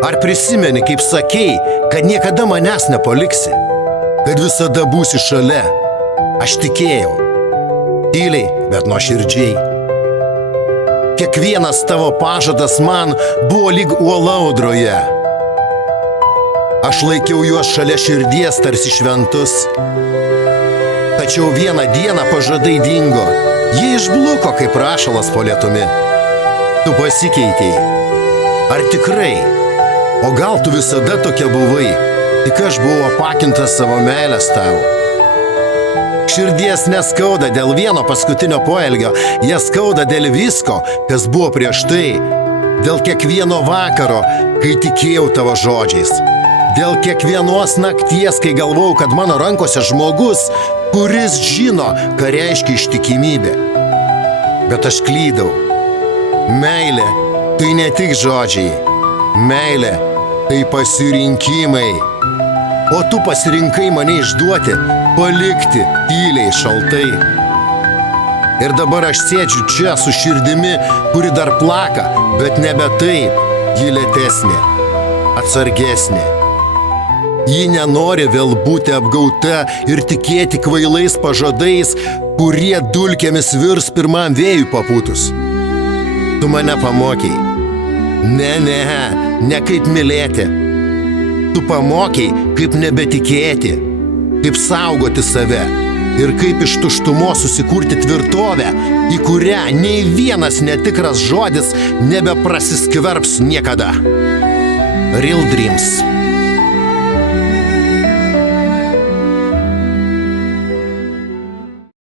Ar prisimeni, kaip sakei, kad niekada manęs nepaliksi, kad visada būsi šalia? Aš tikėjau. Tyliai, bet nuoširdžiai. Kiekvienas tavo pažadas man buvo lyg uola audroje. Aš laikiau juos šalia širdies tarsi šventus. Tačiau vieną dieną pažadai dingo. Jie išbluko kaip rašalas po lietumi. Tu pasikeitei. Ar tikrai? O gal tu visada tokia buvai? Tik aš buvau apakintas savo meilės tau. Širdies neskauda dėl vieno paskutinio poelgio, jie skauda dėl visko, kas buvo prieš tai. Dėl kiekvieno vakaro, kai tikėjau tavo žodžiais. Dėl kiekvienos nakties, kai galvojau, kad mano rankose žmogus, kuris žino, ką reiškia ištikimybė. Bet aš klydau. Meilė tai ne tik žodžiai. Meilė tai pasirinkimai. O tu pasirinkai mane išduoti, palikti tyliai šaltai. Ir dabar aš sėdžiu čia su širdimi, kuri dar plaka, bet nebe taip, ji lėtesnė, atsargesnė. Ji nenori vėl būti apgauta ir tikėti kvailais pažadais, kurie dulkėmis virs pirmam vėjui papūtus. Tu mane pamokei. Ne kaip mylėti. Tu pamokei, kaip nebetikėti, kaip saugoti save ir kaip iš tuštumos susikurti tvirtovę, į kurią nei vienas netikras žodis nebeprasiskverbs niekada. Real Dreams.